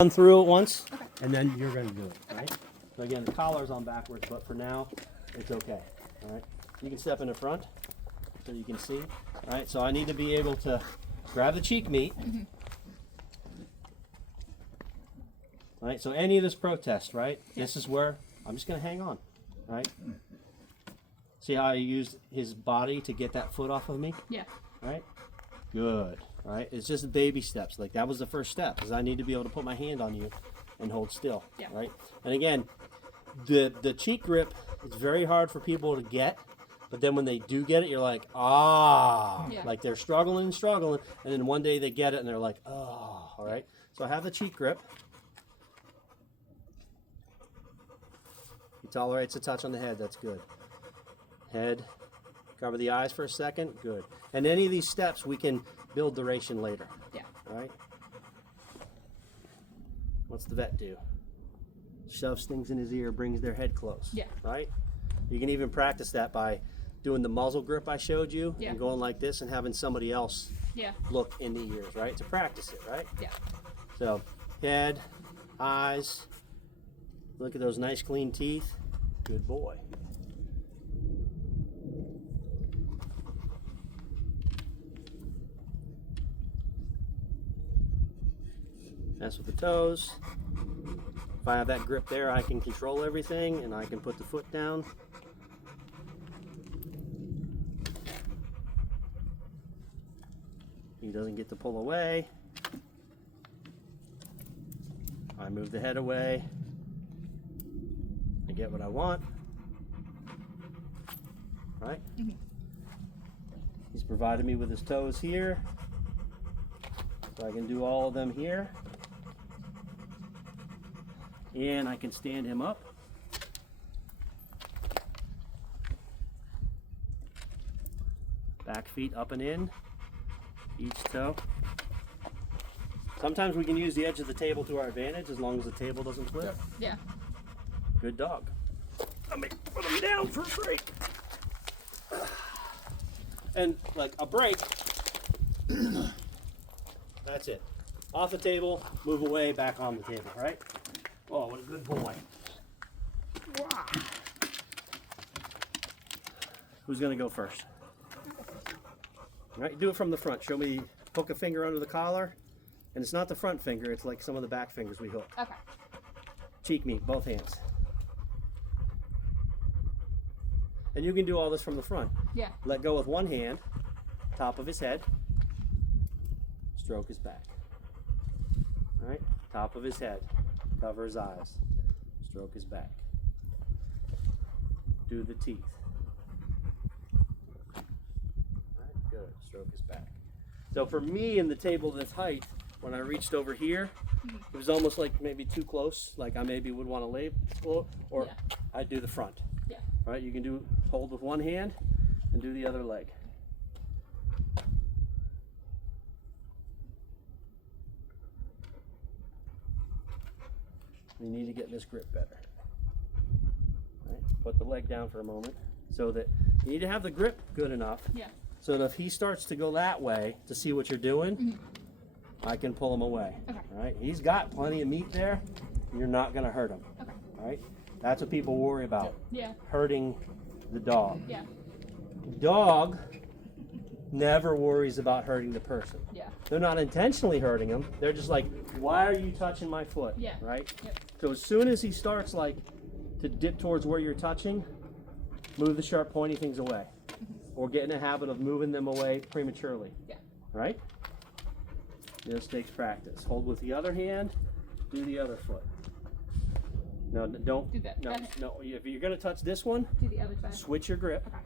Run through it once, Okay. and then you're going to do it, right? So again, the collar's on backwards, but for now, it's okay, all right? You can step in the front so you can see, all right? So I need to be able to grab the cheek meat. All right, so any of this protest, right? This is where I'm just going to hang on, all right? See how I used his body to get that foot off of me? Yeah. All right? Good. All right? It's just baby steps. Like that was the first step, is I need to be able to put my hand on you and hold still. Yeah. Right? And again, the cheek grip is very hard for people to get, but then when they do get it, you're like, ah. Yeah. Like they're struggling, and then one day they get it and they're like, oh. All right? So I have the cheek grip. He tolerates a touch on the head. That's good. Head. Cover the eyes for a second. Good. And any of these steps, we can build duration later. Yeah. All right? What's the vet do? Shoves things in his ear, brings their head close. Yeah. Right? You can even practice that by doing the muzzle grip I showed you Yeah. and going like this and having somebody else Yeah. look in the ears, right? To practice it, right? Yeah. So, head, eyes. Look at those nice clean teeth. Good boy. Mess with the toes. If I have that grip there, I can control everything and I can put the foot down. He doesn't get to pull away. I move the head away. I get what I want. Right? Mm-hmm. He's provided me with his toes here. So I can do all of them here. And I can stand him up. Back feet up and in, each toe. Sometimes we can use the edge of the table to our advantage as long as the table doesn't flip. Yeah. Good dog. Let me put him down for a break. And like a break, that's it. Off the table, move away, back on the table, right? Oh, what a good boy. Wow. Who's gonna go first? All right, do it from the front. Show me, hook a finger under the collar. And it's not the front finger, it's like some of the back fingers we hook. Okay. Cheek meat, both hands. And you can do all this from the front. Yeah. Let go with one hand, top of his head, stroke his back. All right, top of his head, cover his eyes, stroke his back. Do the teeth. All right, good, stroke his back. So for me in the table this height, when I reached over here, it was almost like maybe too close, like I maybe would want to lay, or Yeah. I'd do the front. Yeah. All right, you can do hold with one hand and do the other leg. You need to get this grip better. All right, put the leg down for a moment so that you need to have the grip good enough Yeah. so that if he starts to go that way to see what you're doing, I can pull him away. Okay. All right, he's got plenty of meat there. You're not going to hurt him. Okay. All right, that's what people worry about. Yeah. Hurting the dog. Yeah. Dog never worries about hurting the person. Yeah. They're not intentionally hurting him. They're just like, why are you touching my foot? Yeah. Right? Yep. So as soon as he starts like to dip towards where you're touching, move the sharp pointy things away. Or get in a habit of moving them away prematurely. Yeah. Right? This takes practice. Hold with the other hand, do the other foot. No, don't. Do that. No, Okay. no. If you're going to touch this one, Do the other side. switch your grip Okay.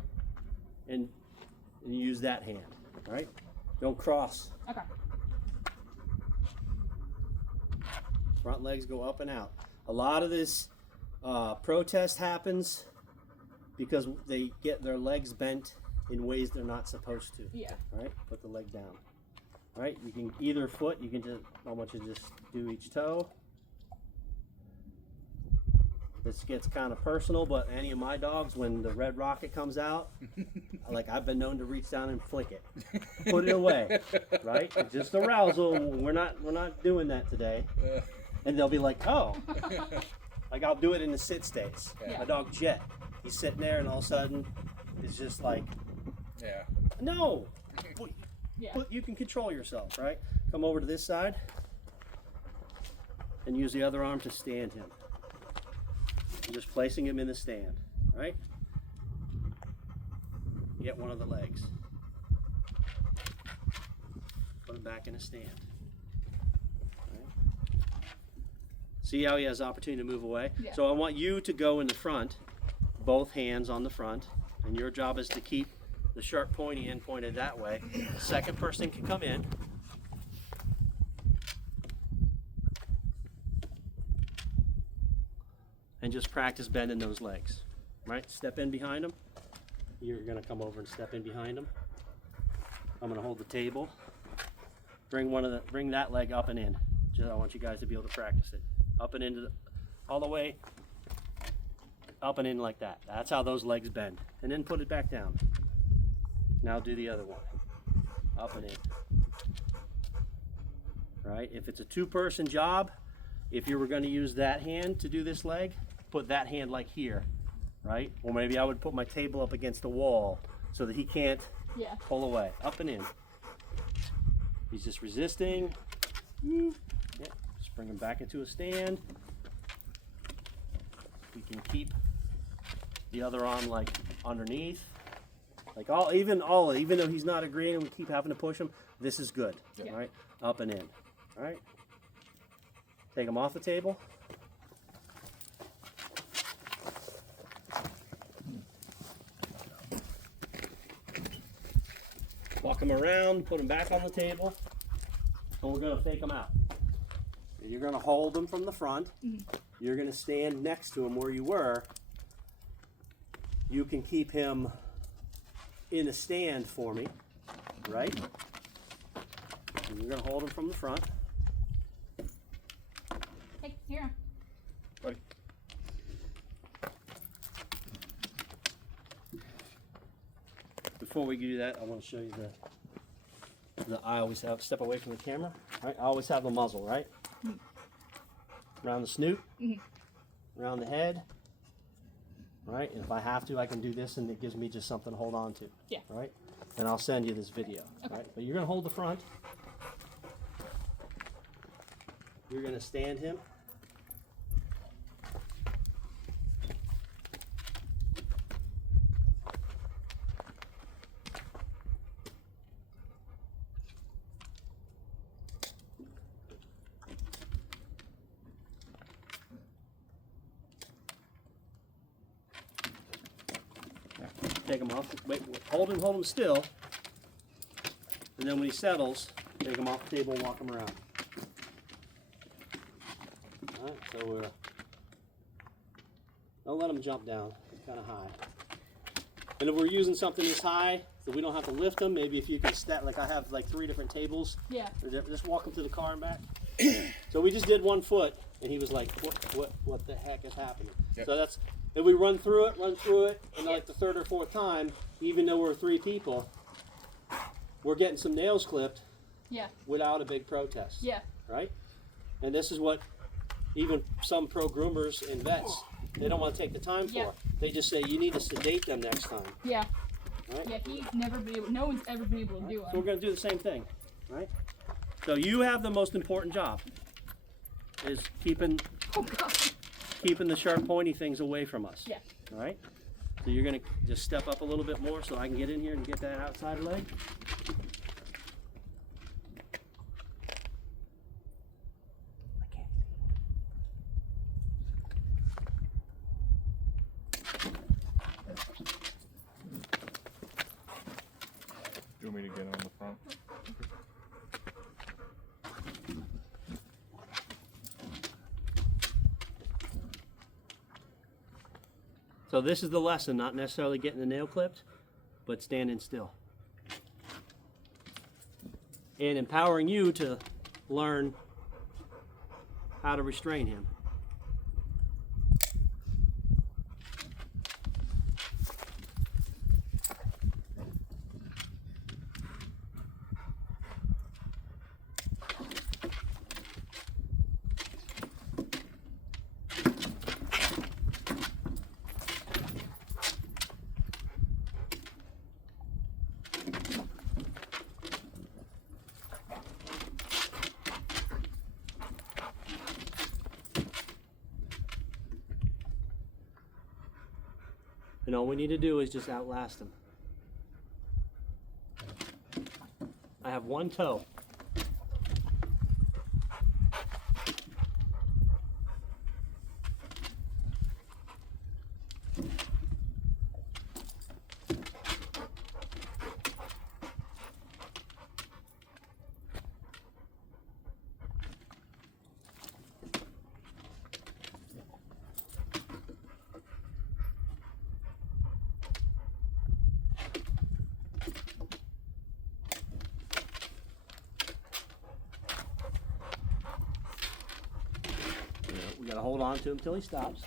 and use that hand. All right? Don't cross. Okay. Front legs go up and out. A lot of this protest happens because they get their legs bent in ways they're not supposed to. Yeah. All right? Put the leg down. All right? You can either foot. You can just. I want you to just do each toe. This gets kind of personal, but any of my dogs, when the red rocket comes out, like I've been known to reach down and flick it, put it away, right? It's just arousal. We're not doing that today. And they'll be like, oh. Like I'll do it in the sit stays. Yeah. My dog Jet, he's sitting there and all of a sudden it's just like, Yeah. no. Yeah. But you can control yourself, right? Come over to this side and use the other arm to stand him. And just placing him in the stand, right? Get one of the legs. Put him back in a stand. Right? See how he has opportunity to move away? Yeah. So I want you to go in the front, both hands on the front, and your job is to keep the sharp pointy end pointed that way. Second person can come in. And just practice bending those legs, right? Step in behind them. You're gonna come over and step in behind them. I'm gonna hold the table. Bring that leg up and in. I want you guys to be able to practice it. Up and into all the way, up and in like that. That's how those legs bend. And then put it back down. Now do the other one. Up and in. Right? If it's a two-person job, if you were going to use that hand to do this leg, put that hand like here, right? Or maybe I would put my table up against the wall so that he can't pull away. Up and in. He's just resisting. Yeah. Just bring him back into a stand. We can keep the other arm like underneath. Like even though he's not agreeing and we keep having to push him, this is good. Yeah. Right? Up and in. All right? Take him off the table. Walk him around, put him back on the table, and we're going to fake him out. You're going to hold him from the front. You're going to stand next to him where you were. You can keep him in a stand for me, right? And you're going to hold him from the front. Hey, here. Buddy. Before we do that, I want to show you I always have, step away from the camera, right? I always have the muzzle, right? Around the snoot, around the head, right? And if I have to, I can do this and it gives me just something to hold on to, Yeah. right? And I'll send you this video, right? But you're going to hold the front. You're going to stand him. Take him off. Wait, hold him still. And then when he settles, take him off the table and walk him around. All right, so don't let him jump down. It's kind of high. And if we're using something this high, so we don't have to lift him, maybe if you can step, like I have like 3 different tables. Yeah. Just walk him to the car and back. So we just did 1 foot, and he was like, what the heck is happening? Yep. So that's, then we run through it, and like the 3rd or 4th time, even though we're 3 people, we're getting some nails clipped without a big protest. Yeah. Right? And this is what even some pro groomers and vets, they don't want to take the time for. They just say, you need to sedate them next time. Yeah. Right? Yeah, he's never been able, no one's ever been able to do it. So we're going to do the same thing, right? So you have the most important job, is keeping the sharp pointy things away from us. Yeah. All right? So you're going to just step up a little bit more so I can get in here and get that outside leg. Do you want me to get on the front? So this is the lesson, not necessarily getting the nail clipped, but standing still. And empowering you to learn how to restrain him. And all we need to do is just outlast him. I have one toe. We gotta hold on to him till he stops.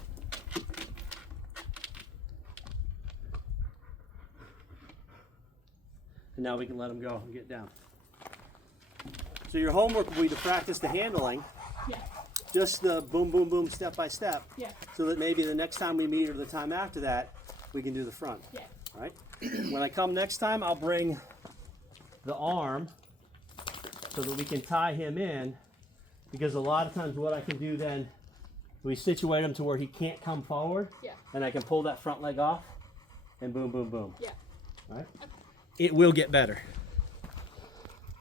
And now we can let him go and get down. So your homework will be to practice the handling, Yeah. just the boom, boom, boom, step by step, Yeah. so that maybe the next time we meet or the time after that, we can do the front. Yeah. All right? When I come next time, I'll bring the arm so that we can tie him in, because a lot of times what I can do then, we situate him to where he can't come forward, Yeah. and I can pull that front leg off, and boom, boom, boom. Yeah. All right? It will get better.